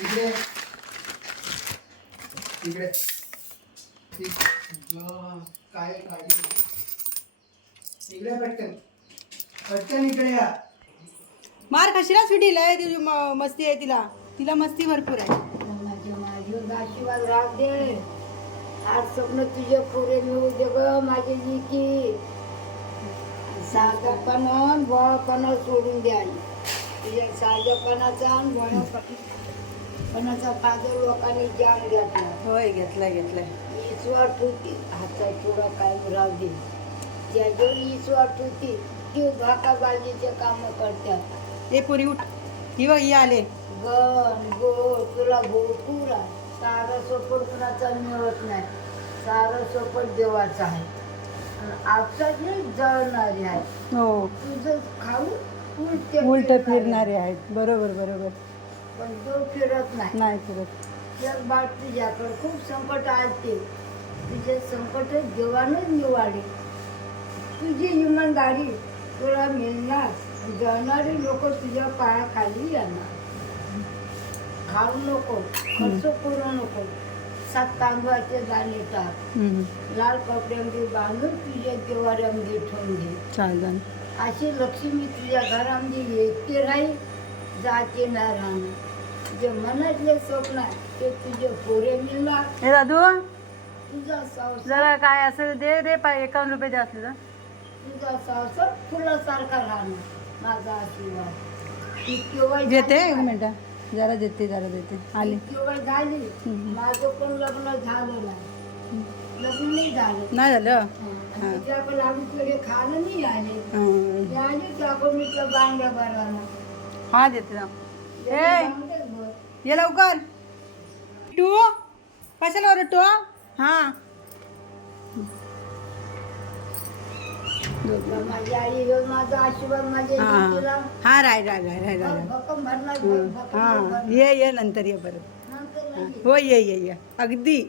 इकडे. इकडे. काय काढली इकडे पटकन. पटकन इकडे या. मार खाशीला स्वीटीला आहे तुझी म- मस्ती आहे तिला. तिला मस्ती भरपूर आहे. आशीर्वाद राहू दे. आज स्वप्न तुझे पुरे मिळू दे ग माझे लिखी साधेपण बळपणा सोडून द्या तुझ्या साधेपणाचा बळपणाचा फायदा लोकांनी जाण घेतला. होय घेतलाय घेतलाय. ईश्वर ठेवती हातात थोडा काय राहू दे. ज्याच्यावर ईश्वर ठेवती ती धाकाबाजीचे काम करतात ए पुरी उठ. ही बघ ही आले. गण गो तुला भरपूर आहे सारं सोपट कुणाचा मिळत नाही. सारं सोपट देवाचं आहे. आणि आपसात जळणारे आहे. हो. तुझं खाऊ उलट फिरणारे आहेत. बरोबर बरोबर. पण तो फिरत नाही. नाही फिरत. एक बाळ तुझ्याकडे खूप संकट आलते. तुझे संकट देवानच निवाडे. तुझी इमानदारी तुला मिळणार. जळणारे लोक तुझ्या पायाखाली येणार. खाऊ नको खर्च करू नको. सात तांदूळाचे दाणे टाक. लाल कपड्यामध्ये बांधून तुझ्या देवाऱ्यामध्ये ठेवून दे चालेल. अशी लक्ष्मी तुझ्या घरामध्ये येते राहील जाते नाही राहणार जे मनातले स्वप्न आहे ते तुझे पोरे मिळणार. हे दादू तुझा संसार जरा काय असेल दे दे पाय एकावन्न रुपये द्या असले तर तुझा संसार फुलासारखा राहणार माझा आशीर्वाद. देते एक झाली मिनिट. जरा देते जरा देते आली. केवळ झाली. माझं पण लग्न झालं नाही लग्न नाही झालं. नाही झालं? आणि त्याकडे लागूकडे खाणं नाही आले हं. ते आले बांगड्या हा देते ना. ए बांगड्याच भर. ये लवकर. टू. कशाला ओरडतो हा. माझी आई ह्यो माझा आशीर्वाद माझ्या हा. हा राय राय राय राय राय. भक्कम भरणार भक्कम हा. भरणार. ये ये नंतर ये परत नंतर नाही. हो ये ये ये. अगदी.